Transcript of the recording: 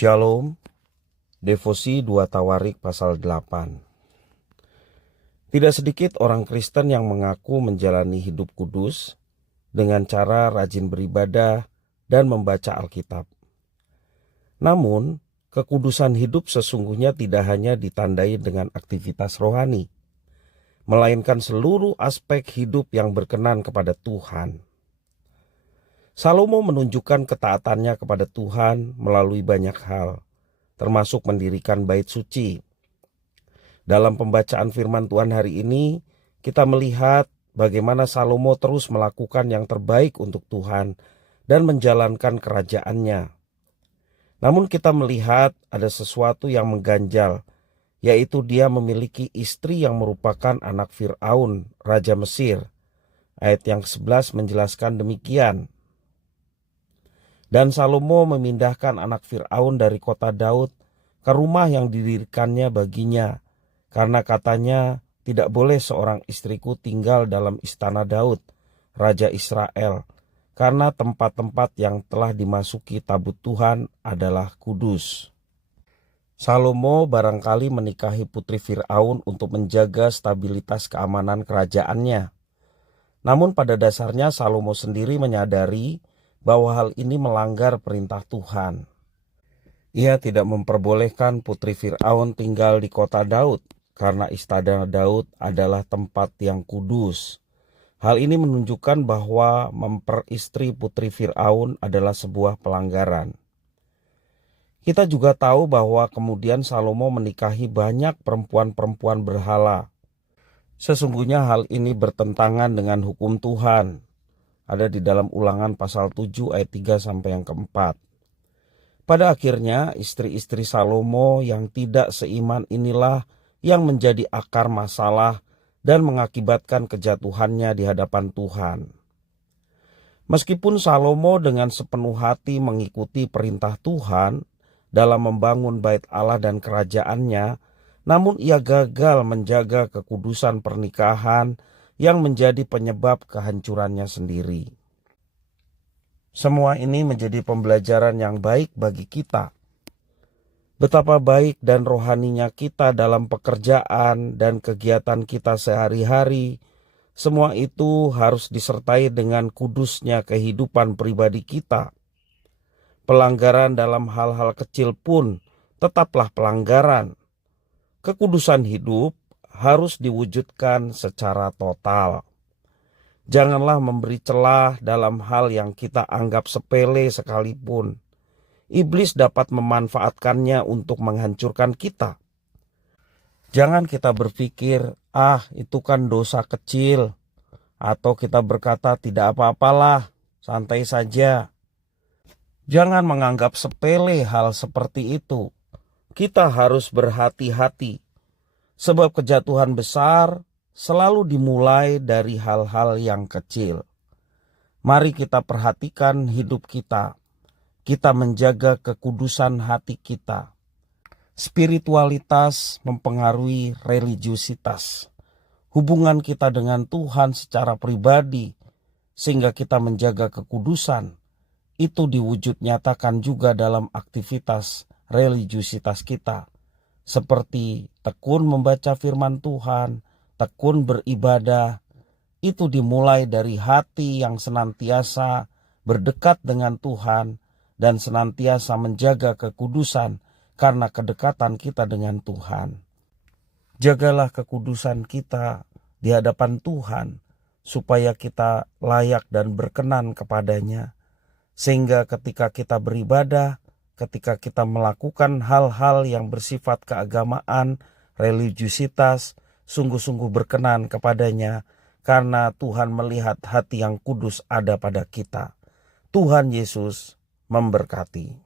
Shalom, Devosi 2 Tawarik pasal 8. Tidak sedikit orang Kristen yang mengaku menjalani hidup kudus dengan cara rajin beribadah dan membaca Alkitab. Namun, kekudusan hidup sesungguhnya tidak hanya ditandai dengan aktivitas rohani, melainkan seluruh aspek hidup yang berkenan kepada Tuhan. Salomo menunjukkan ketaatannya kepada Tuhan melalui banyak hal, termasuk mendirikan bait suci. Dalam pembacaan firman Tuhan hari ini, kita melihat bagaimana Salomo terus melakukan yang terbaik untuk Tuhan dan menjalankan kerajaannya. Namun kita melihat ada sesuatu yang mengganjal, yaitu dia memiliki istri yang merupakan anak Fir'aun, Raja Mesir. Ayat yang 11 menjelaskan demikian. Dan Salomo memindahkan anak Fir'aun dari kota Daud ke rumah yang didirikannya baginya, karena katanya tidak boleh seorang istriku tinggal dalam istana Daud, Raja Israel, karena tempat-tempat yang telah dimasuki tabut Tuhan adalah kudus. Salomo barangkali menikahi putri Fir'aun untuk menjaga stabilitas keamanan kerajaannya. Namun pada dasarnya Salomo sendiri menyadari bahwa hal ini melanggar perintah Tuhan. Ia tidak memperbolehkan putri Fir'aun tinggal di kota Daud karena istana Daud adalah tempat yang kudus. Hal ini menunjukkan bahwa memperistri putri Fir'aun adalah sebuah pelanggaran. Kita juga tahu bahwa kemudian Salomo menikahi banyak perempuan-perempuan berhala. Sesungguhnya hal ini bertentangan dengan hukum Tuhan. Ada di dalam Ulangan pasal 7 ayat 3 sampai yang keempat. Pada akhirnya istri-istri Salomo yang tidak seiman inilah yang menjadi akar masalah dan mengakibatkan kejatuhannya di hadapan Tuhan. Meskipun Salomo dengan sepenuh hati mengikuti perintah Tuhan dalam membangun bait Allah dan kerajaannya, namun ia gagal menjaga kekudusan pernikahan yang menjadi penyebab kehancurannya sendiri. Semua ini menjadi pembelajaran yang baik bagi kita. Betapa baik dan rohaninya kita dalam pekerjaan dan kegiatan kita sehari-hari, semua itu harus disertai dengan kudusnya kehidupan pribadi kita. Pelanggaran dalam hal-hal kecil pun tetaplah pelanggaran. Kekudusan hidup harus diwujudkan secara total. Janganlah memberi celah dalam hal yang kita anggap sepele sekalipun. Iblis dapat memanfaatkannya untuk menghancurkan kita. Jangan kita berpikir, itu kan dosa kecil. Atau kita berkata tidak apa-apalah, santai saja. Jangan menganggap sepele hal seperti itu. Kita harus berhati-hati. Sebab kejatuhan besar selalu dimulai dari hal-hal yang kecil. Mari kita perhatikan hidup kita. Kita menjaga kekudusan hati kita. Spiritualitas mempengaruhi religiusitas. Hubungan kita dengan Tuhan secara pribadi, sehingga kita menjaga kekudusan, itu diwujud nyatakan juga dalam aktivitas religiusitas kita. Seperti tekun membaca firman Tuhan, tekun beribadah, itu dimulai dari hati yang senantiasa berdekat dengan Tuhan dan senantiasa menjaga kekudusan karena kedekatan kita dengan Tuhan. Jagalah kekudusan kita di hadapan Tuhan supaya kita layak dan berkenan kepadanya. Sehingga ketika kita beribadah, ketika kita melakukan hal-hal yang bersifat keagamaan, religiusitas, sungguh-sungguh berkenan kepadanya, karena Tuhan melihat hati yang kudus ada pada kita. Tuhan Yesus memberkati.